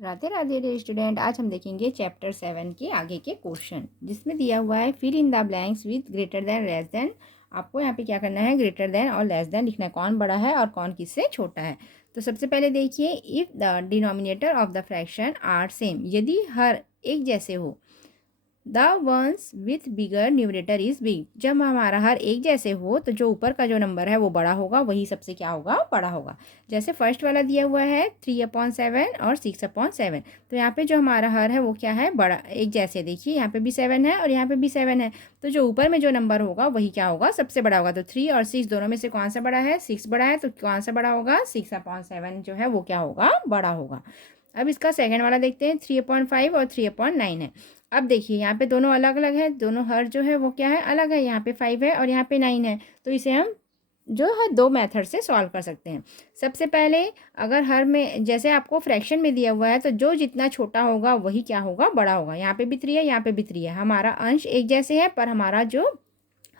Radhe Radhe dear student. आज हम देखेंगे चैप्टर 7 के आगे के क्वेश्चन, जिसमें दिया हुआ है fill in the blanks with greater than less than. आपको यहाँ पे क्या करना है, ग्रेटर देन और लेस देन लिखना है, कौन बड़ा है और कौन किससे छोटा है। तो सबसे पहले देखिए, if the denominator of the fraction are same, यदि हर एक जैसे हो। The ones with bigger numerator is big, जब हमारा हर एक जैसे हो तो जो ऊपर का जो नंबर है वो बड़ा होगा, वही सबसे क्या होगा, बड़ा होगा। जैसे फर्स्ट वाला दिया हुआ है 3/7 और 6/7। तो यहाँ पे जो हमारा हर है वो क्या है, बड़ा एक जैसे। देखिए यहाँ पे भी 7 है और यहाँ पे भी 7 है, तो जो ऊपर में जो नंबर होगा वही क्या होगा, सबसे बड़ा होगा। तो 3 और 6 दोनों में से कौन सा बड़ा है, 6 बड़ा है, तो कौन सा बड़ा होगा, 6/7 जो है वो क्या होगा, बड़ा होगा। अब इसका सेकंड वाला देखते हैं, 3/5 और 3/9 है। अब देखिए यहाँ पे दोनों अलग अलग है, दोनों हर जो है वो क्या है, अलग है। यहाँ पे 5 है और यहाँ पे 9 है, तो इसे हम जो है दो मेथड से सॉल्व कर सकते हैं। सबसे पहले अगर हर में जैसे आपको फ्रैक्शन में दिया हुआ है, तो जो जितना छोटा होगा वही क्या होगा, बड़ा होगा। यहाँ पे भी 3 है, यहाँ पे भी 3 है, हमारा अंश एक जैसे है, पर हमारा जो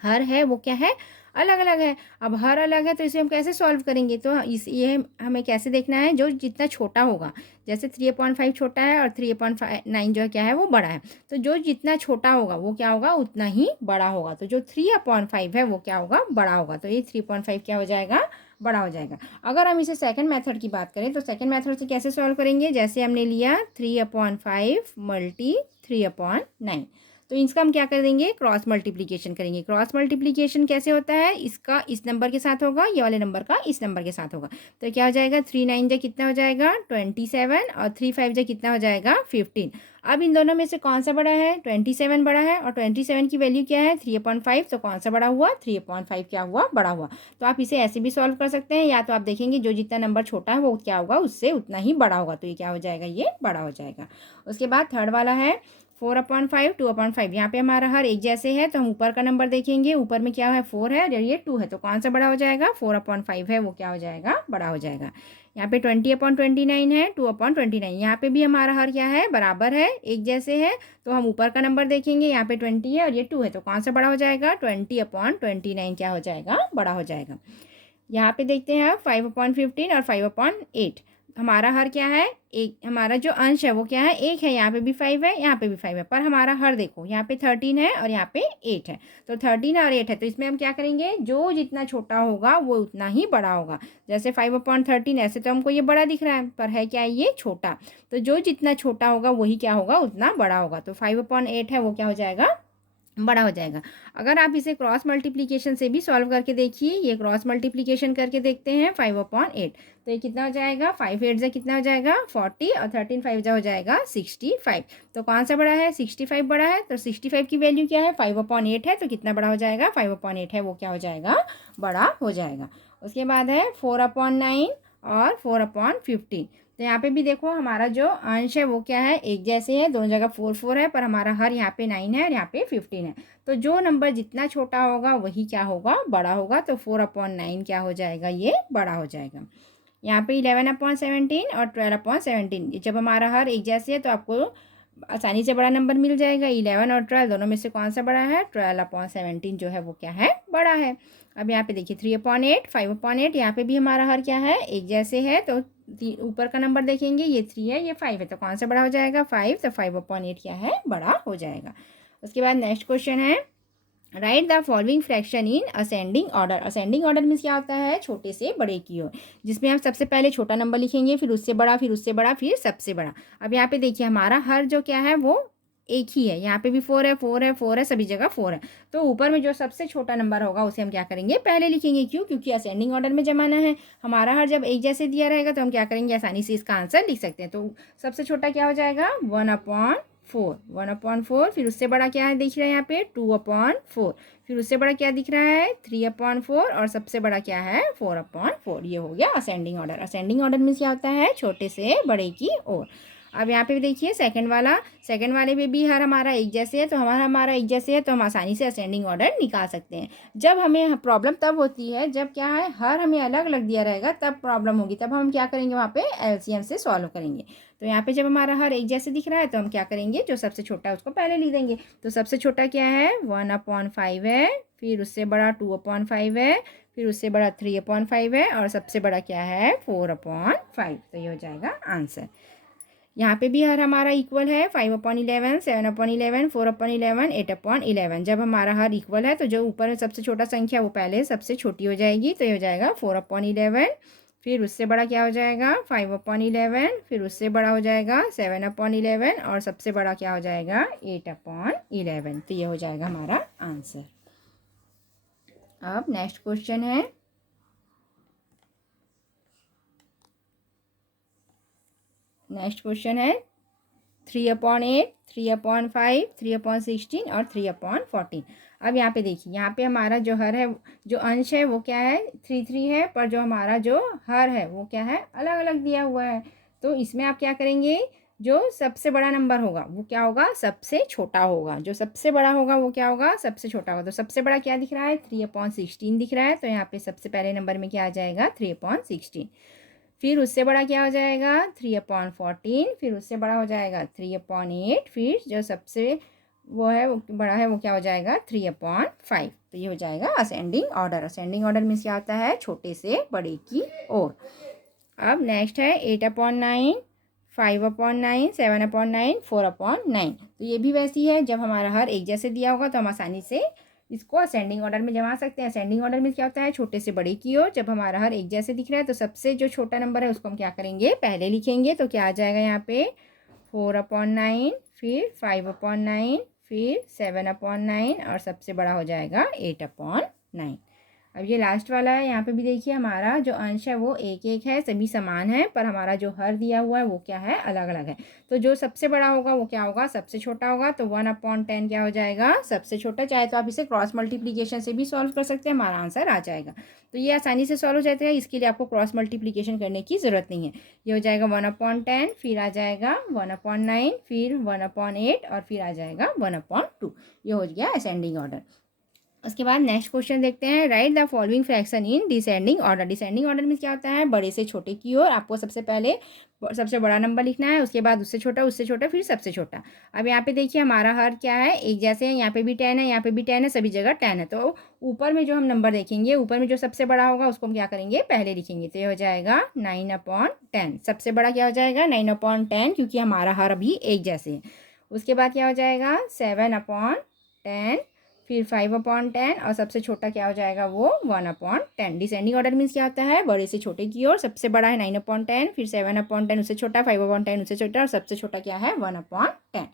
हर है वो क्या है, अलग अलग है। अब हर अलग है तो इसे हम कैसे सॉल्व करेंगे, तो इस ये हमें कैसे देखना है, जो जितना छोटा होगा। जैसे 3/5 छोटा है और 3/9 जो है क्या है, वो बड़ा है। तो जो जितना छोटा होगा वो क्या होगा, उतना ही बड़ा होगा। तो जो 3/5 है वो क्या होगा, बड़ा होगा। तो ये 3/5 क्या हो जाएगा, बड़ा हो जाएगा। अगर हम इसे सेकंड मेथड की बात करें, तो सेकंड मेथड से कैसे सॉल्व करेंगे, जैसे हमने लिया 3/5 मल्टी 3/9, तो इसका हम क्या कर देंगे, क्रॉस मल्टीप्लिकेशन करेंगे। क्रॉस मल्टीप्लिकेशन कैसे होता है, इसका इस नंबर के साथ होगा, ये वाले नंबर का इस नंबर के साथ होगा। तो क्या हो जाएगा, 3/9 जो कितना हो जाएगा, 27, और 3/5 जो कितना हो जाएगा, 15। अब इन दोनों में से कौन सा बड़ा है, 27 बड़ा है, और 27 की वैल्यू क्या है, 3/5। तो कौन सा बड़ा हुआ, 3/5 क्या हुआ, बड़ा हुआ। तो आप इसे ऐसे भी सॉल्व कर सकते हैं, या तो आप देखेंगे जो जितना नंबर छोटा है वो क्या होगा, उससे उतना ही बड़ा होगा। तो ये क्या हो जाएगा, ये बड़ा हो जाएगा। उसके बाद थर्ड वाला है 4/5 2/5। यहाँ पे हमारा हर एक जैसे है, तो हम ऊपर का नंबर देखेंगे, ऊपर में क्या है, 4 है और ये 2 है, तो कौन सा बड़ा हो जाएगा, 4/5 है वो क्या हो जाएगा, बड़ा हो जाएगा। यहाँ पे 20/29 है, 2/29। यहाँ पे भी हमारा हर क्या है, बराबर है, एक जैसे है, तो हम ऊपर का नंबर देखेंगे, यहाँ पे 20 है और ये 2 है, तो कौन सा बड़ा हो जाएगा, 20/29 क्या हो जाएगा, बड़ा हो जाएगा। यहाँ पे देखते हैं 5/15 और 5/8। हमारा हर क्या है, एक, हमारा जो अंश है वो क्या है, एक है। यहाँ पे भी 5 है, यहाँ पे भी 5 है, पर हमारा हर देखो, यहाँ पे 13 है और यहाँ पे 8 है। तो 13 और 8 है, तो इसमें हम क्या करेंगे, जो जितना छोटा होगा वो उतना ही बड़ा होगा। जैसे 5/13, ऐसे तो हमको ये बड़ा दिख रहा है, पर है क्या, ये छोटा। तो जो जितना छोटा होगा वही क्या होगा, उतना बड़ा होगा। तो 5/8 है वो क्या हो जाएगा, बड़ा हो जाएगा। अगर आप इसे क्रॉस मल्टीप्लिकेशन से भी सॉल्व करके देखिए, ये क्रॉस मल्टीप्लिकेशन करके देखते हैं 5/8। तो ये कितना हो जाएगा, 5/8 जा कितना हो जाएगा, 40, और 13/5 जा हो जाएगा 65। तो कौन सा बड़ा है, 65 बड़ा है। तो 65 की वैल्यू क्या है, 5/8 है, तो कितना बड़ा हो जाएगा, 5/8 है वो क्या हो जाएगा, बड़ा हो जाएगा। उसके बाद है 4/9 और 4/15। तो यहाँ पे भी देखो हमारा जो अंश है वो क्या है, एक जैसे है, दोनों जगह 4 है, पर हमारा हर यहाँ पे 9 है और यहाँ पे 15 है। तो जो नंबर जितना छोटा होगा वही क्या होगा, बड़ा होगा। तो 4/9 क्या हो जाएगा, ये बड़ा हो जाएगा। यहाँ पे 11/17 और 12/17, जब हमारा हर एक जैसे है तो आपको आसानी से बड़ा नंबर मिल जाएगा। 11 और 12 दोनों में से कौन सा बड़ा है, 12/17 जो है वो क्या है, बड़ा है। अब यहाँ पे देखिए 3/8 5/8, यहाँ पे भी हमारा हर क्या है, एक जैसे है, तो ऊपर का नंबर देखेंगे, ये 3 है, ये 5 है, तो कौन सा बड़ा हो जाएगा, 5। तो 5/8 क्या है, बड़ा हो जाएगा। उसके बाद नेक्स्ट क्वेश्चन है, right the following fraction in ascending order. Ascending order means क्या होता है, छोटे से बड़े की ओर, जिसमें हम सबसे पहले छोटा नंबर लिखेंगे, फिर उससे बड़ा, फिर उससे बड़ा, फिर सबसे बड़ा। अब यहाँ पे देखिए हमारा हर जो क्या है वो एक ही है, यहाँ पे भी 4 है, 4 है, 4 है, सभी जगह 4 है। तो ऊपर में जो सबसे छोटा नंबर होगा उसे हम क्या करेंगे, पहले लिखेंगे। क्यों, क्योंकि असेंडिंग ऑर्डर में जमाना है। हमारा हर जब एक जैसे दिया रहेगा तो हम क्या करेंगे, आसानी से इसका आंसर लिख सकते हैं। तो सबसे छोटा क्या हो जाएगा, 1/4, फिर उससे बड़ा क्या है, दिख रहा है यहाँ पे 2/4, फिर उससे बड़ा क्या दिख रहा है, 3/4, और सबसे बड़ा क्या है, 4/4। ये हो गया असेंडिंग ऑर्डर। असेंडिंग ऑर्डर में क्या होता है, छोटे से बड़े की ओर। अब यहाँ पे भी देखिए सेकंड वाले में भी हर हमारा एक जैसे है, तो हमारा एक जैसे है, तो हम आसानी से असेंडिंग ऑर्डर निकाल सकते हैं। जब हमें प्रॉब्लम तब होती है जब क्या है, हर हमें अलग अलग दिया रहेगा, तब प्रॉब्लम होगी। तब हम क्या करेंगे, वहाँ पे एलसीएम से सॉल्व करेंगे। तो यहाँ पे जब हमारा हर एक जैसे दिख रहा है तो हम क्या करेंगे, जो सबसे छोटा है उसको पहले लिख देंगे। तो सबसे छोटा क्या है, 1/5 है, फिर उससे बड़ा 2/5 है, फिर उससे बड़ा 3/5 है, और सबसे बड़ा क्या है, 4/5। तो ये हो जाएगा आंसर। यहाँ पे भी हर हमारा इक्वल है, 5/11, 7/11, 4/11, 8/11। जब हमारा हर इक्वल है तो जो ऊपर सबसे छोटा संख्या वो पहले सबसे छोटी हो जाएगी, तो ये हो जाएगा 4/11। फिर उससे बड़ा क्या हो जाएगा 5/11, फिर उससे बड़ा हो जाएगा 7/11 और सबसे बड़ा क्या हो जाएगा 8/11। तो ये हो जाएगा हमारा आंसर। अब नेक्स्ट क्वेश्चन है, नेक्स्ट क्वेश्चन है 3/8, 3/5, 3/16 और 3/14। अब यहाँ पे देखिए, यहाँ पे हमारा जो हर है, जो अंश है वो क्या है 3 है, पर जो हमारा जो हर है वो क्या है अलग अलग दिया हुआ है। तो इसमें आप क्या करेंगे, जो सबसे बड़ा नंबर होगा वो क्या होगा सबसे छोटा होगा, जो सबसे बड़ा होगा वो क्या होगा सबसे छोटा होगा। तो सबसे बड़ा क्या दिख रहा है 3/16 दिख रहा है, तो यहाँ पे सबसे पहले नंबर में क्या आ जाएगा 3/16। फिर उससे बड़ा क्या हो जाएगा 3/14, फिर उससे बड़ा हो जाएगा 3/8, फिर जो सबसे वो है वो बड़ा है वो क्या हो जाएगा 3/5। तो ये हो जाएगा असेंडिंग ऑर्डर। असेंडिंग ऑर्डर में क्या होता है छोटे से बड़े की ओर। अब नेक्स्ट है 8/9, 5/9, 7/9, 4/9। तो ये भी वैसी है, जब हमारा हर एक जैसे दिया होगा तो हम आसानी से इसको असेंडिंग ऑर्डर में जमा सकते हैं। असेंडिंग ऑर्डर में क्या होता है छोटे से बड़े की ओर। जब हमारा हर एक जैसे दिख रहा है तो सबसे जो छोटा नंबर है उसको हम क्या करेंगे पहले लिखेंगे। तो क्या आ जाएगा यहाँ पे 4/9, फिर 5/9, फिर 7/9 और सबसे बड़ा हो जाएगा 8/9। अब ये लास्ट वाला है, यहाँ पे भी देखिए हमारा जो अंश है वो एक एक है, सभी समान है, पर हमारा जो हर दिया हुआ है वो क्या है अलग अलग है। तो जो सबसे बड़ा होगा वो क्या होगा सबसे छोटा होगा। तो 1/10 क्या हो जाएगा सबसे छोटा। चाहे तो आप इसे क्रॉस मल्टीप्लीकेशन से भी सॉल्व कर सकते हैं, हमारा आंसर आ जाएगा। तो ये आसानी से सॉल्व हो जाता है, इसके लिए आपको क्रॉस मल्टीप्लीकेशन करने की ज़रूरत नहीं है। ये हो जाएगा 1/10, फिर आ जाएगा 1/9, फिर 1/8 और फिर आ जाएगा 1/2। ये हो गया असेंडिंग ऑर्डर। उसके बाद नेक्स्ट क्वेश्चन देखते हैं, right the following fraction in descending order. Descending order में क्या होता है बड़े से छोटे की ओर। आपको सबसे पहले सबसे बड़ा नंबर लिखना है, उसके बाद उससे छोटा, फिर सबसे छोटा। अब यहाँ पे देखिए हमारा हर क्या है एक जैसे है, यहाँ पे भी 10 है, यहाँ पे भी 10 है, सभी जगह 10 है। तो ऊपर में जो हम नंबर देखेंगे, ऊपर में जो सबसे बड़ा होगा उसको हम क्या करेंगे पहले लिखेंगे। तो ये हो जाएगा 9/10। सबसे बड़ा क्या हो जाएगा 9/10, क्योंकि हमारा हर अभी एक जैसे है। उसके बाद क्या हो जाएगा 7/10, फिर 5/10 और सबसे छोटा क्या हो जाएगा वो 1/10। डिसेंडिंग ऑर्डर मीन्स क्या होता है बड़े से छोटे की ओर। सबसे बड़ा है 9/10, फिर 7/10 उससे छोटा, 5/10 उससे छोटा और सबसे छोटा क्या है 1/10।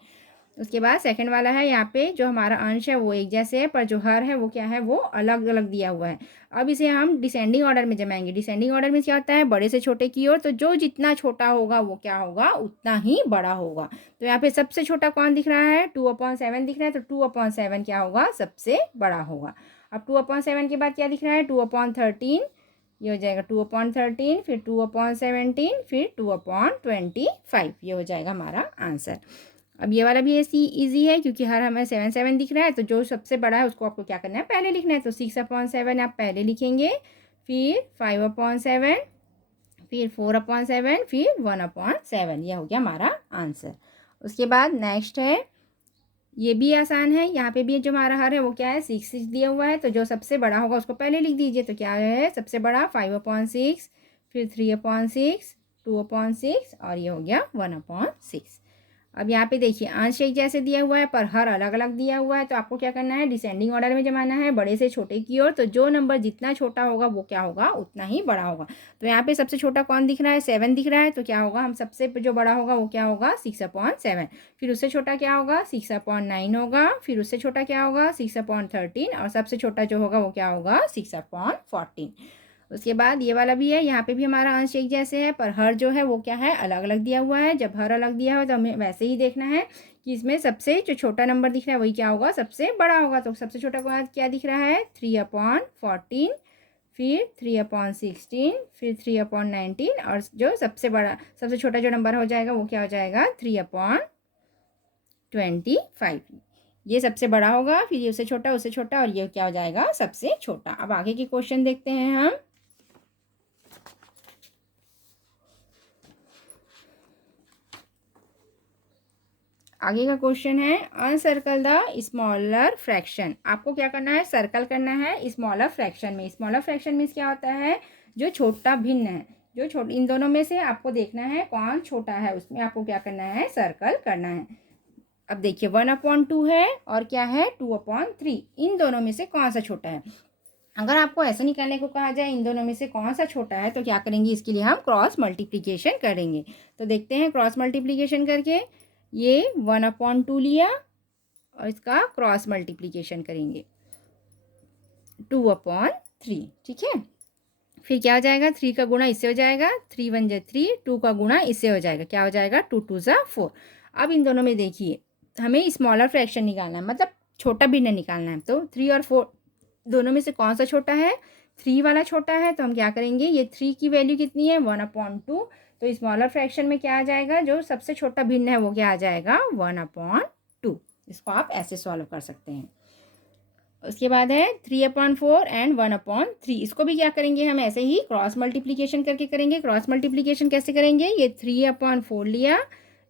उसके बाद सेकंड वाला है, यहाँ पे जो हमारा अंश है वो एक जैसे है, पर जो हर है वो क्या है वो अलग अलग दिया हुआ है। अब इसे हम डिसेंडिंग ऑर्डर में जमाएंगे। डिसेंडिंग ऑर्डर में क्या होता है बड़े से छोटे की ओर। तो जो जितना छोटा होगा वो क्या होगा उतना ही बड़ा होगा। तो यहाँ पे सबसे छोटा कौन दिख रहा है 2/7 दिख रहा है, तो 2/7 क्या होगा सबसे बड़ा होगा। अब 2/7 के बाद क्या दिख रहा है 2/13। ये हो जाएगा 2/13, फिर 2/17, फिर 2/25। ये हो जाएगा हमारा आंसर। अब ये वाला भी ऐसी ईजी है, क्योंकि हर हमें 7/7 दिख रहा है, तो जो सबसे बड़ा है उसको आपको क्या करना है पहले लिखना है। तो 6/7 आप पहले लिखेंगे, फिर 5/7, फिर 4/7, फिर 1/7। यह हो गया हमारा आंसर। उसके बाद नेक्स्ट है, ये भी आसान है। यहाँ पे भी जो हमारा हर है वो क्या है 6 दिया हुआ है, तो जो सबसे बड़ा होगा उसको पहले लिख दीजिए। तो क्या है सबसे बड़ा 5/6, फिर 3/6, 2/6 और ये हो गया 1/6। अब यहाँ पे देखिए अंश एक जैसे दिया हुआ है, पर हर अलग अलग दिया हुआ है। तो आपको क्या करना है डिसेंडिंग ऑर्डर में जमाना है बड़े से छोटे की ओर। तो जो नंबर जितना छोटा होगा वो क्या होगा उतना ही बड़ा होगा। तो यहाँ पे सबसे छोटा कौन दिख रहा है 7 दिख रहा है, तो क्या होगा हम सबसे जो बड़ा होगा वो क्या होगा 6/7। फिर उससे छोटा क्या होगा 6/9 होगा, फिर उससे छोटा क्या होगा 6/13 और सबसे छोटा जो होगा वो क्या होगा 6/14। उसके बाद ये वाला भी है, यहाँ पे भी हमारा अंश एक जैसे है, पर हर जो है वो क्या है अलग अलग दिया हुआ है। जब हर अलग दिया हुआ है तो हमें वैसे ही देखना है कि इसमें सबसे जो छोटा नंबर दिख रहा है वही क्या होगा सबसे बड़ा होगा। तो सबसे छोटा को क्या दिख रहा है 3/14, फिर 3/16, फिर 3/19 और जो सबसे बड़ा सबसे छोटा जो नंबर हो जाएगा वो क्या हो जाएगा 3/25। ये सबसे बड़ा होगा, फिर ये उससे छोटा और ये क्या हो जाएगा सबसे छोटा। अब आगे के क्वेश्चन देखते हैं हम। आगे का क्वेश्चन है अनसर्कल द स्मॉलर फ्रैक्शन। आपको क्या करना है सर्कल करना है स्मॉलर फ्रैक्शन में। स्मॉलर फ्रैक्शन मीन्स क्या होता है जो छोटा भिन्न है, इन दोनों में से आपको देखना है कौन छोटा है, उसमें आपको क्या करना है, सर्कल करना है। अब देखिए 1/2 है और क्या है 2/3, इन दोनों में से कौन सा छोटा है। अगर आपको ऐसे निकालने को कहा जाए इन दोनों में से कौन सा छोटा है तो क्या करेंगे, इसके लिए हम क्रॉस मल्टीप्लिकेशन करेंगे। तो देखते हैं क्रॉस मल्टीप्लिकेशन करके, ये 1/2 लिया और इसका क्रॉस मल्टीप्लिकेशन करेंगे 2/3, ठीक है। फिर क्या हो जाएगा, 3 का गुणा इससे हो जाएगा, 3 1 जा 3, 2 का गुणा इससे हो जाएगा, क्या हो जाएगा 2 2 जा 4। अब इन दोनों में देखिए हमें स्मॉलर फ्रैक्शन निकालना है, मतलब छोटा भिन्न निकालना है। तो 3 और 4 दोनों में से कौन सा छोटा है, 3 वाला छोटा है। तो हम क्या करेंगे, ये 3 की वैल्यू कितनी है 1/2, तो स्मॉलर फ्रैक्शन में क्या आ जाएगा, जो सबसे छोटा भिन्न है वो क्या आ जाएगा 1/2। इसको आप ऐसे सॉल्व कर सकते हैं। उसके बाद है 3/4 एंड 1/3, इसको भी क्या करेंगे हम ऐसे ही क्रॉस मल्टीप्लिकेशन करके करेंगे। क्रॉस मल्टीप्लिकेशन कैसे करेंगे, ये 3/4 लिया,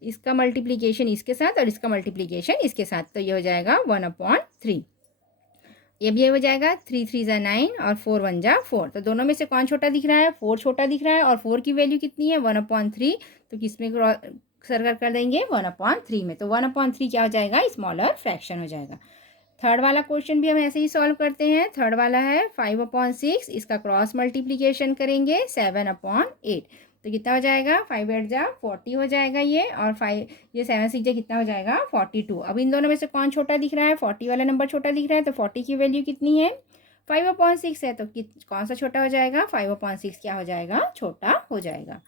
इसका मल्टीप्लिकेशन इसके साथ और इसका मल्टीप्लिकेशन इसके साथ, तो ये हो जाएगा 1/3। ये भी हो जाएगा, 3 3 जा 9 और 4 1 जा 4। तो दोनों में से कौन छोटा दिख रहा है, 4 छोटा दिख रहा है, और 4 की वैल्यू कितनी है 1/3, तो किस में सर्कल कर देंगे 1/3 में। तो 1/3 क्या हो जाएगा, स्मॉलर फ्रैक्शन हो जाएगा। थर्ड वाला क्वेश्चन भी हम ऐसे ही सॉल्व करते हैं। थर्ड वाला है 5/6, इसका क्रॉस मल्टीप्लिकेशन करेंगे 7/8, तो कितना हो जाएगा 5 8 जा 40 हो जाएगा ये, और 5 ये 7 6 जा कितना हो जाएगा 42। अब इन दोनों में से कौन छोटा दिख रहा है, 40 वाला नंबर छोटा दिख रहा है, तो 40 की वैल्यू कितनी है 5/6 है, तो कौन सा छोटा हो जाएगा 5/6 क्या हो जाएगा, छोटा हो जाएगा।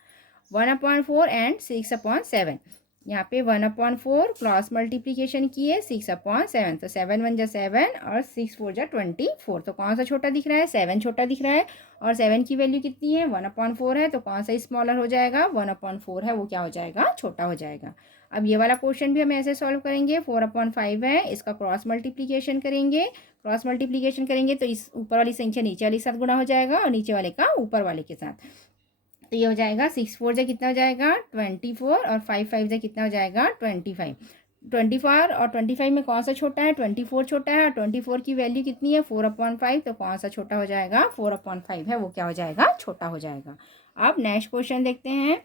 1/4 एंड 6/7, यहाँ पे 1/4 क्रॉस मल्टीप्लिकेशन किए 6/7, तो 7 1 जा 7 और 6 4 जा 24, तो कौन सा छोटा दिख रहा है 7 छोटा दिख रहा है, और 7 की वैल्यू कितनी है 1/4 है, तो कौन सा स्मॉलर हो जाएगा 1/4 है, वो क्या हो जाएगा, छोटा हो जाएगा। अब ये वाला क्वेश्चन भी हम ऐसे सॉल्व करेंगे। 4/5 है, इसका क्रॉस मल्टीप्लिकेशन करेंगे। क्रॉस मल्टीप्लिकेशन करेंगे तो इस ऊपर वाली संख्या नीचे वाले के साथ गुणा हो जाएगा और नीचे वाले का ऊपर वाले के साथ, तो ये हो जाएगा 6 4 जा कितना हो जाएगा 24, और 5 5 जा कितना हो जाएगा 25। 24 और 25 में कौन सा छोटा है, 24 छोटा है, और 24 की वैल्यू कितनी है 4/5, तो कौन सा छोटा हो जाएगा 4/5 है, वो क्या हो जाएगा, छोटा हो जाएगा। अब नेक्स्ट क्वेश्चन देखते हैं।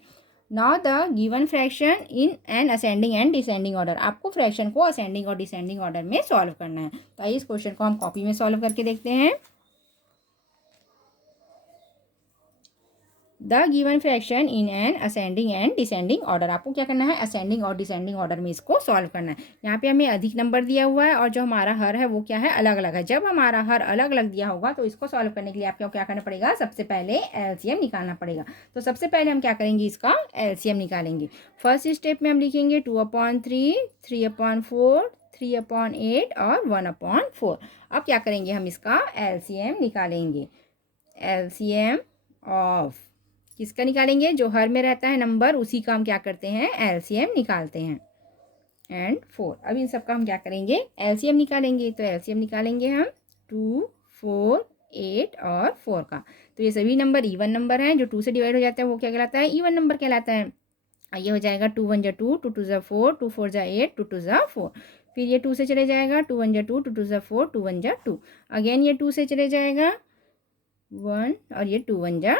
Now the given fraction in an ascending and descending order, आपको फ्रैक्शन को असेंडिंग और डिसेंडिंग ऑर्डर में सॉल्व करना है। तो आइए इस क्वेश्चन को हम कॉपी में सॉल्व करके देखते हैं। The given fraction in an ascending and descending order, आपको क्या करना है, असेंडिंग और डिसेंडिंग ऑर्डर में इसको सॉल्व करना है। यहाँ पे हमें अधिक नंबर दिया हुआ है और जो हमारा हर है वो क्या है, अलग अलग है। जब हमारा हर अलग अलग दिया होगा तो इसको सॉल्व करने के लिए आपको क्या करना पड़ेगा, सबसे पहले एलसीएम निकालना पड़ेगा। तो सबसे पहले हम क्या करेंगे, इसका एलसीएम निकालेंगे। फर्स्ट स्टेप में हम लिखेंगे 2/3, 3/4, 3/8 और 1/4। अब क्या करेंगे, हम इसका एलसीएम निकालेंगे। एलसीएम ऑफ किसका निकालेंगे, जो हर में रहता है नंबर उसी का हम क्या करते हैं, एलसीएम निकालते हैं। एंड 4, अब इन सब का हम क्या करेंगे, एलसीएम निकालेंगे। तो एलसीएम निकालेंगे हम 2 4 8 और 4 का। तो ये सभी नंबर इवन नंबर हैं, जो 2 से डिवाइड हो जाता है वो क्या कहलाता है, इवन नंबर कहलाता है। ये हो जाएगा 2 1 जा 2, 2 2 जा 4, 2 4 जा 8, 2 2 जा 4। फिर ये 2 से चले जाएगा, 2 1 जा 2, 2 2 जा 4, 2 1 जा 2। अगेन ये 2 से चले जाएगा 1, और ये 2 1 जा।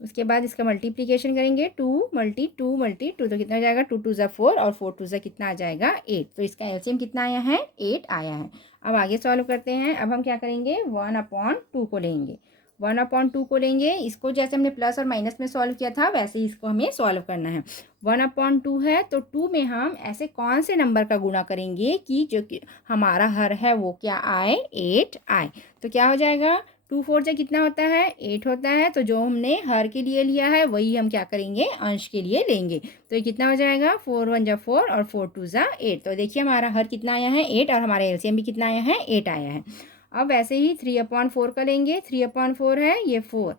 उसके बाद इसका मल्टीप्लिकेशन करेंगे 2 × 2 तो कितना हो जाएगा 2 2 जा 4 और 4 2 जा कितना आ जाएगा 8। तो इसका एलसीएम कितना आया है, 8 आया है। अब आगे सॉल्व करते हैं। अब हम क्या करेंगे, 1/2 को लेंगे। 1/2 को लेंगे, इसको जैसे हमने प्लस और माइनस में सॉल्व किया था वैसे ही इसको हमें सॉल्व करना है। 1/2 है तो 2 में हम ऐसे कौन से नंबर का गुणा करेंगे कि जो कि हमारा हर है वो क्या आए, 8 आए। तो क्या हो जाएगा, 2 4 जा कितना होता है 8 होता है। तो जो हमने हर के लिए लिया है वही हम क्या करेंगे, अंश के लिए लेंगे। तो ये कितना हो जाएगा 4 1 जा 4 और 4 2 जा 8। तो देखिए हमारा हर कितना आया है 8, और हमारा एलसीएम भी कितना आया है 8 आया है। अब वैसे ही 3/4 का लेंगे। 3/4 है ये 4।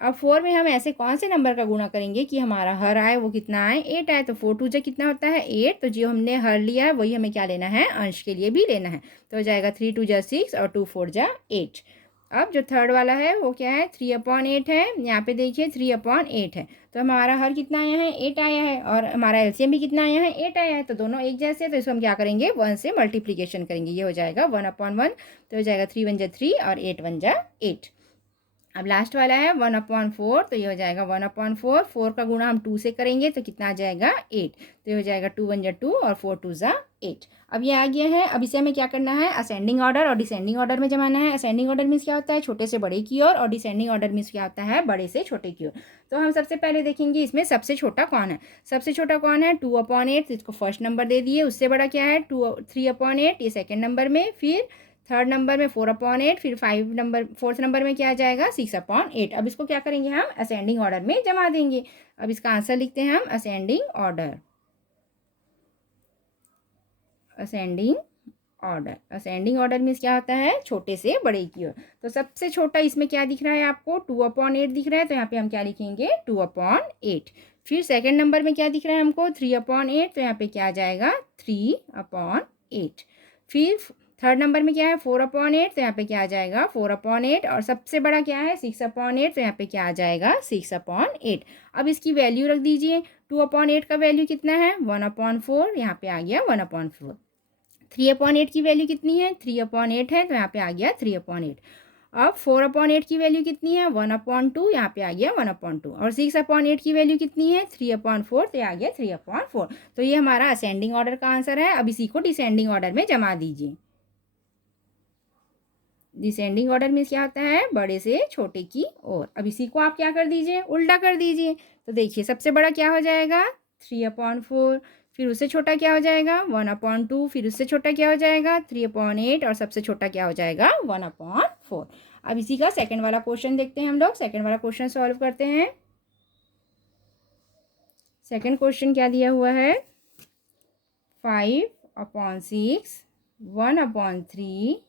अब 4 में हम ऐसे कौन से नंबर का गुणा करेंगे कि हमारा हर आए वो कितना आए, 8 आए। तो 4 2 जा कितना होता है 8। तो जो हमने हर लिया है वही हमें क्या लेना है, अंश के लिए भी लेना है। तो हो जाएगा 3 2 जा 6 और 2 4 जा 8। अब जो थर्ड वाला है वो क्या है, 3/8 है। यहाँ पे देखिए 3/8 है। तो हमारा हर कितना आया है, 8 आया है, और हमारा एलसीएम भी कितना आया है, 8 आया है। तो दोनों एक जैसे हैं, तो इसको हम क्या करेंगे, 1 से मल्टीप्लिकेशन करेंगे। ये हो जाएगा 1/1, तो हो जाएगा 3 1 जा 3 और 8 1 जा 8। अब लास्ट वाला है 1/4, तो ये हो जाएगा 1/4। 4 का गुणा हम 2 से करेंगे तो कितना आ जाएगा 8, तो ये हो जाएगा 2 1 जा 2 और 4 2 जा 8। अब ये आ गया है। अब इसे हमें क्या करना है, असेंडिंग ऑर्डर और डिसेंडिंग ऑर्डर में जमाना है। असेंडिंग ऑर्डर मीन्स क्या होता है, छोटे से बड़े की ओर, और डिसेंडिंग ऑर्डर मीन्स क्या होता है, बड़े से छोटे की ओर। तो हम सबसे पहले देखेंगे इसमें सबसे छोटा कौन है। सबसे छोटा कौन है, 2/8, तो इसको फर्स्ट नंबर दे दिए। उससे बड़ा क्या है, 3/8, ये सेकेंड नंबर में। फिर थर्ड नंबर में 4/8, फिर फोर्थ नंबर में क्या आ जाएगा 6/8। अब इसको क्या करेंगे, हम असेंडिंग ऑर्डर में जमा देंगे। अब इसका आंसर लिखते हैं हम ascending order. Ascending order, ascending order means क्या होता है, छोटे से बड़े की ओर। तो सबसे छोटा इसमें क्या दिख रहा है आपको, 2/8 दिख रहा है, तो यहाँ पे हम क्या लिखेंगे 2/8। फिर सेकंड नंबर में क्या दिख रहा है हमको 3/8, तो यहाँ पे क्या आ जाएगा 3/8। फिर थर्ड नंबर में क्या है 4/8, तो यहाँ पे क्या आ जाएगा 4/8। और सबसे बड़ा क्या है 6/8, तो यहाँ पे क्या आ जाएगा 6/8। अब इसकी वैल्यू रख दीजिए। 2/8 का वैल्यू कितना है 1/4, यहाँ पे आ गया 1/4। 3/8 की वैल्यू कितनी है 3/8 है, तो यहाँ पे आ गया 3/8। अब 4/8 की वैल्यू कितनी है 1/2, यहाँ पे आ गया 1/2। और 6/8 की वैल्यू कितनी है 3/4, तो आ गया 3/4। तो ये हमारा असेंडिंग ऑर्डर का आंसर है। अब इसी को डिसेंडिंग ऑर्डर में जमा दीजिए। डिसेंडिंग ऑर्डर में क्या होता है, बड़े से छोटे की ओर। अब इसी को आप क्या कर दीजिए, उल्टा कर दीजिए। तो देखिए सबसे बड़ा क्या हो जाएगा 3/4, फिर उससे छोटा क्या हो जाएगा 1/2, फिर उससे छोटा क्या हो जाएगा 3/8, और सबसे छोटा क्या हो जाएगा 1/4। अब इसी का सेकंड वाला क्वेश्चन देखते हैं हम लोग। सेकंड वाला क्वेश्चन सॉल्व करते हैं। सेकंड क्वेश्चन क्या दिया हुआ है, 5/6, 1/3,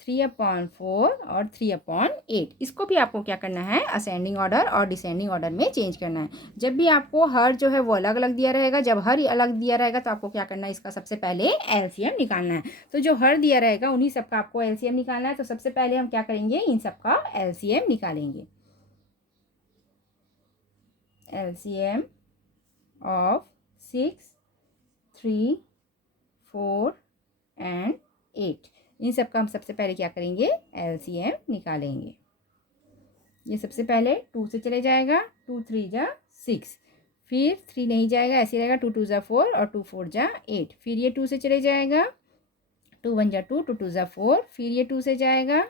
3/4 और 3/8। इसको भी आपको क्या करना है, असेंडिंग ऑर्डर और डिसेंडिंग ऑर्डर में चेंज करना है। जब भी आपको हर जो है वो अलग अलग दिया रहेगा, जब हर अलग दिया रहेगा तो आपको क्या करना है, इसका सबसे पहले एलसीएम निकालना है। तो जो हर दिया रहेगा उन्हीं सबका आपको एलसीएम निकालना है। तो सबसे पहले हम क्या करेंगे, इन सबका एलसीएम निकालेंगे। एलसीएम ऑफ 6, 3, 4 एंड 8, इन सब का हम सबसे पहले क्या करेंगे, एलसीएम निकालेंगे। ये सबसे पहले 2 से चले जाएगा, 2 3 जा 6, फिर 3 नहीं जाएगा, ऐसे रहेगा 2 2 जा 4 और 2 4 जा 8। फिर ये 2 से चले जाएगा, 2 1 जा 2, 2 2 जा 4, फिर ये 2 से जाएगा,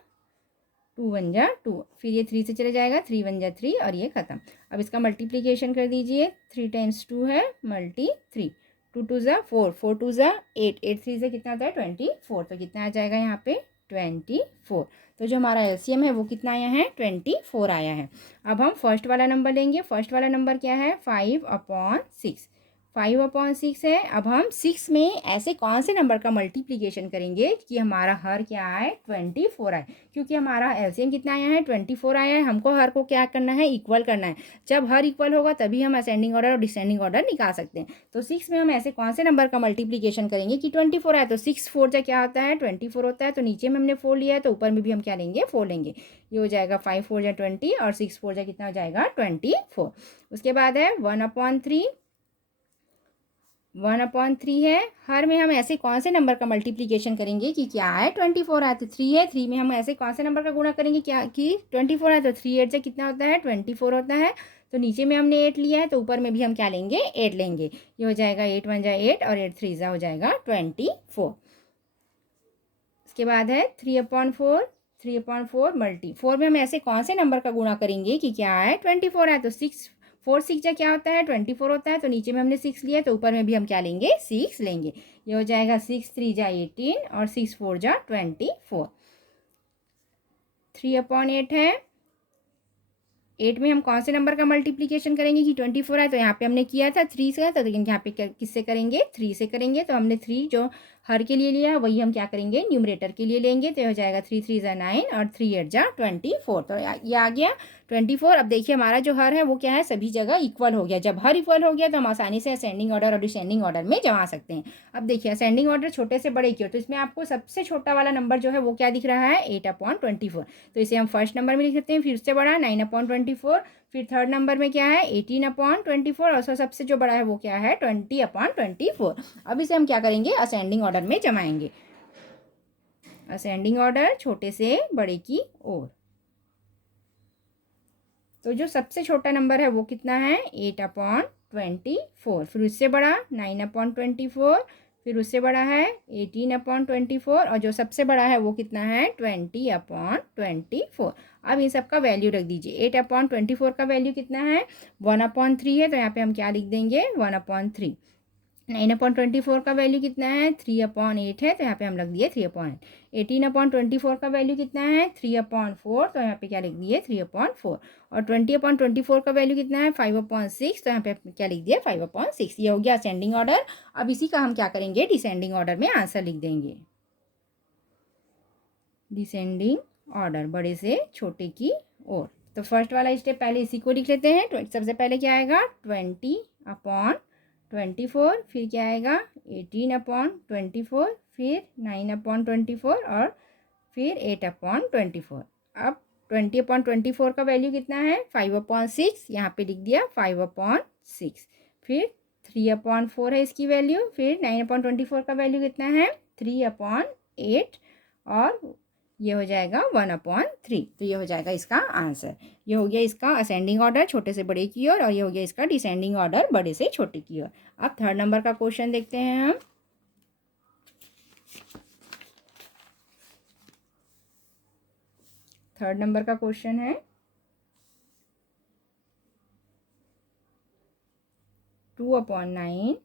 2 1 जा 2, फिर ये 3 से चले जाएगा, 3 1 जा 3, और ये खत्म। अब इसका मल्टीप्लीकेशन कर दीजिए, 3 टाइम्स 2 है मल्टी 3, 2 2 जा 4, 4 2 जा 8, 8 3 से कितना आता है 24। तो कितना आ जाएगा यहाँ पे 24। तो जो हमारा एलसीएम है वो कितना आया है 24 आया है। अब हम फर्स्ट वाला नंबर लेंगे। फर्स्ट वाला नंबर क्या है 5/6, 5/6 है। अब हम 6 में ऐसे कौन से नंबर का मल्टीप्लीकेशन करेंगे कि हमारा हर क्या आए 24 आए, क्योंकि हमारा एलसीएम कितना आया है 24 आया है। हमको हर को क्या करना है, इक्वल करना है। जब हर इक्वल होगा तभी हम असेंडिंग ऑर्डर और डिसेंडिंग ऑर्डर निकाल सकते हैं। तो 6 में हम ऐसे कौन से नंबर का मल्टीप्लीकेशन करेंगे कि 24 आए। तो 6 4 जा क्या होता है 24 होता है। तो नीचे में हमने 4 लिया है तो ऊपर में भी हम क्या लेंगे 4 लेंगे। ये हो जाएगा 5 4 जा 20 और 6 4 जा कितना हो जाएगा 24। उसके बाद है 1/3, 1/3 है। हर में हम ऐसे कौन से नंबर का मल्टीप्लीकेशन करेंगे कि क्या है 24 आए। तो 3 है, 3 में हम ऐसे कौन से नंबर का गुणा करेंगे क्या कि 24 आए। तो 3 8 से कितना होता है 24 होता है। तो नीचे में हमने 8 लिया है तो ऊपर में भी हम क्या लेंगे 8 लेंगे। ये हो जाएगा 8 1 जा 8 और 8 3 जा हो जाएगा 24। उसके बाद है 3/4, 3/4 मल्टी 4 में हम ऐसे कौन से नंबर का गुणा करेंगे कि क्या है 24 है। तो 6 4 6 जा क्या होता है 24 होता है। तो नीचे में हमने 6 लिया तो ऊपर में भी हम क्या लेंगे 6 लेंगे। ये हो जाएगा 6 3 जा 18 और 6 4 जा 24। 3/8 है। 8 में हम कौन से नंबर का मल्टीप्लीकेशन करेंगे कि 24 है। तो यहाँ पे हमने किया था 3 से, तो लेकिन यहाँ पे किससे करेंगे 3 से करेंगे। तो हमने 3 जो हर के लिए लिया वही हम क्या करेंगे न्यूमरेटर के लिए लेंगे। तो हो जाएगा 3 3 जा 9 और 3 8 जा 24। तो ये आ गया 24। अब देखिए हमारा जो हर है वो क्या है सभी जगह इक्वल हो गया। जब हर इक्वल हो गया तो हम आसानी से असेंडिंग ऑर्डर और डिसेंडिंग ऑर्डर में जमा सकते हैं। अब देखिए असेंडिंग ऑर्डर छोटे से बड़े की ओर, तो इसमें आपको सबसे छोटा वाला नंबर जो है वो क्या दिख रहा है 8/24। तो इसे हम फर्स्ट नंबर में लिख सकते हैं। फिर उससे बड़ा 9/24, फिर थर्ड नंबर में क्या है 18/24 और सबसे जो बड़ा है वो क्या है 20/24। अब इसे हम क्या करेंगे असेंडिंग ऑर्डर में जमाएंगे। असेंडिंग ऑर्डर छोटे से बड़े की ओर। तो जो सबसे छोटा नंबर है वो कितना है 8/24। फिर उससे बड़ा 9/24। फिर उससे बड़ा है 18/24 और जो सबसे बड़ा है वो कितना है 20/24। अब इन सब का वैल्यू रख दीजिए। 8/24 का वैल्यू कितना है 1/3 है, तो यहाँ पे हम क्या लिख देंगे 1/3। 9/24 का वैल्यू कितना है 3/8 है, तो यहाँ पे हम रख दिए 3/8। 18/24 का वैल्यू कितना है 3/4, तो यहाँ पे क्या लिख दिए 3/4। और 20/24 का वैल्यू कितना है 5/6, तो यहाँ पे क्या लिख दिया 5/6। ये हो गया असेंडिंग ऑर्डर। अब इसी का हम क्या करेंगे डिसेंडिंग ऑर्डर में आंसर लिख देंगे। डिसेंडिंग ऑर्डर बड़े से छोटे की ओर। तो फर्स्ट वाला स्टेप पहले इसी को लिख लेते हैं। सबसे पहले क्या आएगा 20/24। फिर क्या आएगा 18/24। फिर 9/24 और फिर 8/24। अब 20/24 का वैल्यू कितना है 5/6, यहाँ पे लिख दिया 5/6। फिर 3/4 है इसकी वैल्यू। फिर 9/24 का वैल्यू कितना है 3/8 और ये हो जाएगा 1/3। तो ये हो जाएगा इसका आंसर। ये हो गया इसका असेंडिंग ऑर्डर छोटे से बड़े की ओर और ये हो गया इसका डिसेंडिंग ऑर्डर बड़े से छोटे की ओर। अब थर्ड नंबर का क्वेश्चन देखते हैं हम। थर्ड नंबर का क्वेश्चन है 2/9,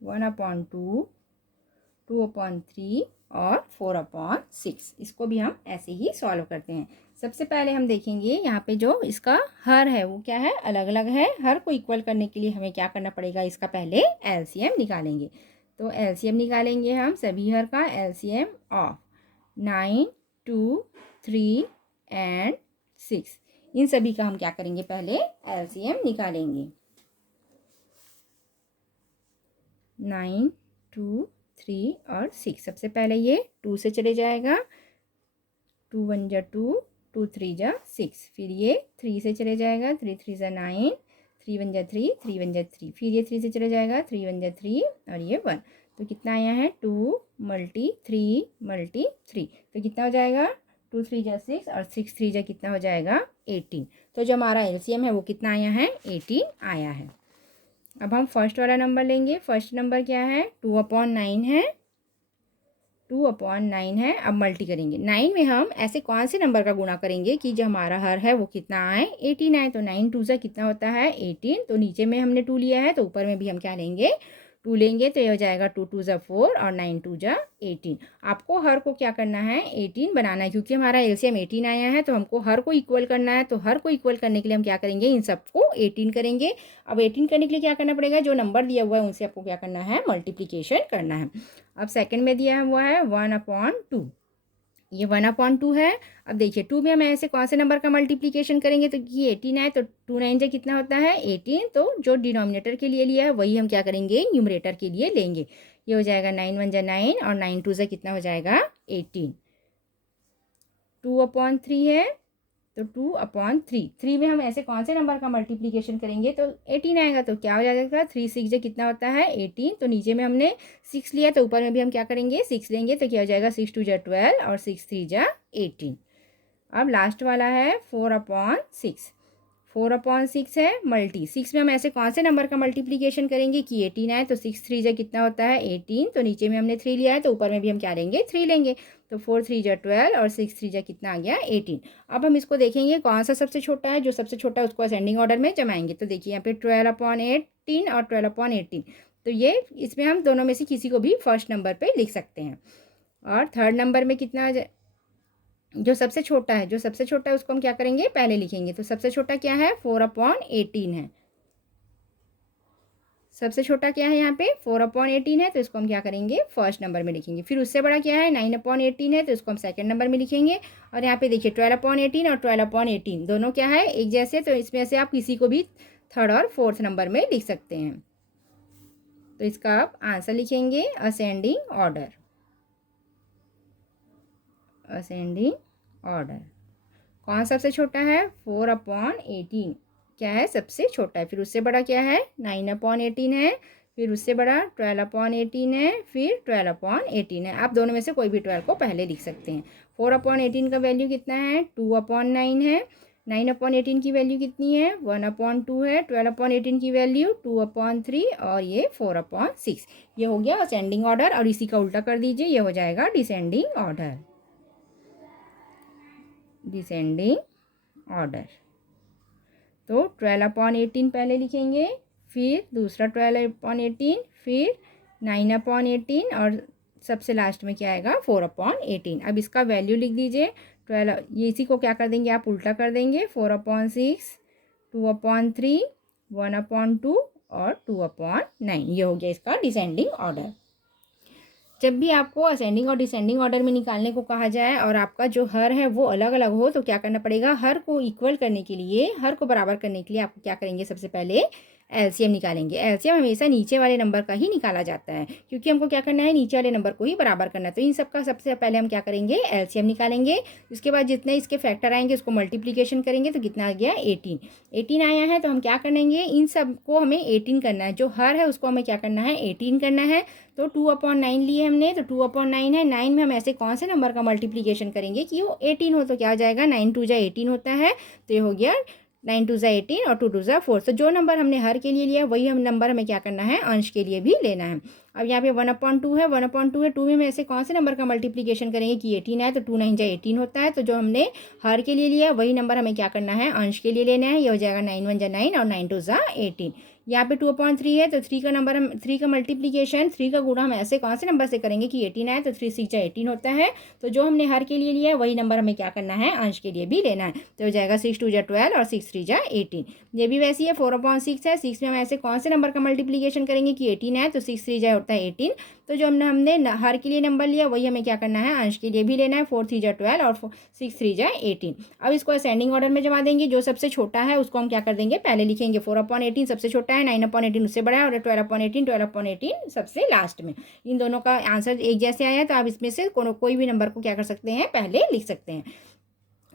1/2, 2/3 और 4/6। इसको भी हम ऐसे ही सॉल्व करते हैं। सबसे पहले हम देखेंगे यहाँ पे जो इसका हर है वो क्या है अलग अलग है। हर को इक्वल करने के लिए हमें क्या करना पड़ेगा इसका पहले एलसीएम निकालेंगे। तो एलसीएम निकालेंगे हम सभी हर का एलसीएम ऑफ 9, 2, 3 एंड 6। इन सभी का हम क्या करेंगे पहले एलसीएम निकालेंगे। 9, 2, 3 और 6। सबसे पहले ये 2 से चले जाएगा, 2 1 जा 2, 2 3 जा 6। फिर ये 3 से चले जाएगा, 3 3 जा 9, 3 1 जा 3, 3 1 जा 3। फिर ये 3 से चले जाएगा, 3 1 जा 3 और ये 1। तो कितना आया है 2 × 3 × 3। तो कितना हो जाएगा 2 3 जा 6 और 6 3 जा कितना हो जाएगा 18। तो जो हमारा एलसीएम है वो कितना आया है 18 आया है। अब हम फर्स्ट वाला नंबर लेंगे। फर्स्ट नंबर क्या है 2/9 है, 2/9 है। अब मल्टी करेंगे 9 में हम ऐसे कौन से नंबर का गुणा करेंगे कि जो हमारा हर है वो कितना आए 18 आए। तो 9 2 से कितना होता है 18। तो नीचे में हमने 2 लिया है तो ऊपर में भी हम क्या लेंगे 2 लेंगे। तो ये हो जाएगा 2 2 जा 4 और 9 2 जा 18। आपको हर को क्या करना है 18 बनाना है क्योंकि हमारा एलसीएम 18 आया है। तो हमको हर को इक्वल करना है। तो हर को इक्वल करने के लिए हम क्या करेंगे इन सबको 18 करेंगे। अब 18 करने के लिए क्या करना पड़ेगा जो नंबर दिया हुआ है उनसे आपको क्या करना है मल्टीप्लिकेशन करना है। अब सेकंड में दिया हुआ है 1/2। ये 1/2 है। अब देखिए 2 में हम ऐसे कौन से नंबर का मल्टीप्लिकेशन करेंगे तो ये 18 है। तो 2 9 से कितना होता है 18। तो जो डिनोमिनेटर के लिए लिया है वही हम क्या करेंगे न्यूमरेटर के लिए लेंगे। ये हो जाएगा 9 1 जा 9 और 9 2 से कितना हो जाएगा 18। 2/3 है तो 2/3। 3 में हम ऐसे कौन से नंबर का मल्टीप्लिकेशन करेंगे तो 18 आएगा। तो क्या हो जाएगा 3 6 जा कितना होता है 18। तो नीचे में हमने 6 लिया तो ऊपर में भी हम क्या करेंगे 6 लेंगे। तो क्या हो जाएगा 6 2 जा 12 और 6 3 जा 18। अब लास्ट वाला है 4/6। 4/6 है मल्टी 6 में हम ऐसे कौन से नंबर का मल्टीप्लिकेशन करेंगे कि 18 आए। तो 6 3 जा कितना होता है 18। तो नीचे में हमने 3 लिया है तो ऊपर में भी हम क्या लेंगे 3 लेंगे। तो 4 3 जा 12 और 6 3 जा कितना आ गया 18। अब हम इसको देखेंगे कौन सा सबसे छोटा है। जो सबसे छोटा है उसको असेंडिंग ऑर्डर में जमाएंगे। तो देखिए यहाँ पे 12/18 और 12/18। तो ये इसमें हम दोनों में से किसी को भी फर्स्ट नंबर पे लिख सकते हैं। और थर्ड नंबर में कितना जो सबसे छोटा है उसको हम क्या करेंगे पहले लिखेंगे। तो सबसे छोटा क्या है 4/18 है। सबसे छोटा क्या है यहाँ पे 4/18 है। तो इसको हम क्या करेंगे फर्स्ट नंबर में लिखेंगे। फिर उससे बड़ा क्या है 9/18 है। तो इसको हम सेकंड नंबर में लिखेंगे। और यहाँ पे देखिए 12/18 और 12/18 दोनों क्या है एक जैसे। तो इसमें से आप किसी को भी थर्ड और फोर्थ नंबर में लिख सकते हैं। तो इसका आप आंसर लिखेंगे असेंडिंग ऑर्डर। असेंडिंग ऑर्डर कौन सबसे छोटा है 4/18 क्या है सबसे छोटा है। फिर उससे बड़ा क्या है 9/18 है। फिर उससे बड़ा 12/18 है। फिर 12/18 है। आप दोनों में से कोई भी 12 को पहले लिख सकते हैं। 4/18 का वैल्यू कितना है 2/9 है। 9/18 की वैल्यू कितनी है 1/2 है। 12/18 की वैल्यू 2/3 और ये 4/6। ये हो गया असेंडिंग ऑर्डर और इसी का उल्टा कर दीजिए, ये हो जाएगा डिसेंडिंग ऑर्डर। डिसेंडिंग ऑर्डर तो 12/18 पहले लिखेंगे, फिर दूसरा 12/18, फिर 9/18 और सबसे लास्ट में क्या आएगा 4/18। अब इसका वैल्यू लिख दीजिए 12, ये इसी को क्या कर देंगे आप उल्टा कर देंगे 4/6, 2/3, 1/2 और 2/9। ये हो गया इसका डिसेंडिंग ऑर्डर। जब भी आपको असेंडिंग और डिसेंडिंग ऑर्डर में निकालने को कहा जाए और आपका जो हर है वो अलग अलग हो तो क्या करना पड़ेगा, हर को इक्वल करने के लिए, हर को बराबर करने के लिए आपको क्या करेंगे, सबसे पहले एलसीएम निकालेंगे। एलसीएम हमेशा नीचे वाले नंबर का ही निकाला जाता है क्योंकि हमको क्या करना है, नीचे वाले नंबर को ही बराबर करना है। तो इन सब का सबसे पहले हम क्या करेंगे, एलसीएम निकालेंगे। उसके बाद जितने इसके फैक्टर आएंगे उसको मल्टीप्लीकेशन करेंगे तो कितना आ गया 18 आया है। तो हम क्या करेंगे, इन सब को हमें 18 करना है। जो हर है उसको हमें क्या करना है 18 करना है। तो 2/9 लिए हमने, तो 2/9 है। 9 में हम ऐसे कौन से नंबर का मल्टीप्लीकेशन करेंगे कि वो 18 हो, तो क्या आ जाएगा 9 2 18 होता है। तो ये हो गया 9 2 18 और 2 2 4। तो जो नंबर हमने हर के लिए लिया वही हम नंबर हमें क्या करना है, अंश के लिए भी लेना है। अब यहाँ पे 1/2 है, 1/2 है। 2 में हम ऐसे कौन से नंबर का मल्टीप्लीकेशन करेंगे कि 18 है, तो 2 9 18 होता है। तो जो हमने हर के लिए लिया वही नंबर हमें क्या करना है, अंश के लिए लेना है। ये हो जाएगा 9 1 9 और 9 2 18। यहाँ पे 2/3 है, तो 3 का नंबर हम 3 का मल्टीप्लीकेशन 3 का गुणा हम ऐसे कौन से नंबर से करेंगे कि 18 है, तो 3 6 18 होता है। तो जो हमने हर के लिए लिया है वही नंबर हमें क्या करना है, अंश के लिए भी लेना है। तो हो जाएगा 6 2 12 और 6 3 18। ये भी वैसी है 4/6 है। 6 में हम ऐसे कौन से नंबर का मल्टीप्लीकेशन करेंगे कि 18 है, तो 6 3 होता है 18। तो जो हमने हर के लिए नंबर लिया वही हमें क्या करना है, अंश के लिए भी लेना है। 4 3 12 और 6 3 18। अब इसको असेंडिंग ऑर्डर में जमा देंगे। जो सबसे छोटा है उसको हम क्या कर देंगे, पहले लिखेंगे। 4/18 सबसे छोटा है, 9/18 उससे बड़ा है और 12/18 सबसे लास्ट में। इन दोनों का आंसर एक जैसे आया है तो आप इसमें से कोई भी नंबर को क्या कर सकते हैं, पहले लिख सकते हैं।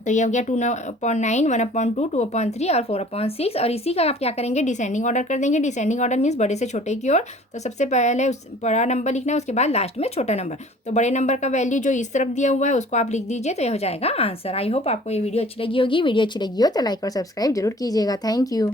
तो ये हो गया 2/9, 1/2, 2/3 और 4/6। और इसी का आप क्या करेंगे, डिसेंडिंग ऑर्डर कर देंगे। डिसेंडिंग ऑर्डर मीन्स बड़े से छोटे की ओर। तो सबसे पहले उस बड़ा नंबर लिखना है, उसके बाद लास्ट में छोटा नंबर। तो बड़े नंबर का वैल्यू जो इस तरफ दिया हुआ है उसको आप लिख दीजिए, तो ये हो जाएगा आंसर। आई होप आपको ये वीडियो अच्छी लगी होगी। वीडियो अच्छी लगी हो तो लाइक और सब्सक्राइब जरूर कीजिएगा। Thank you.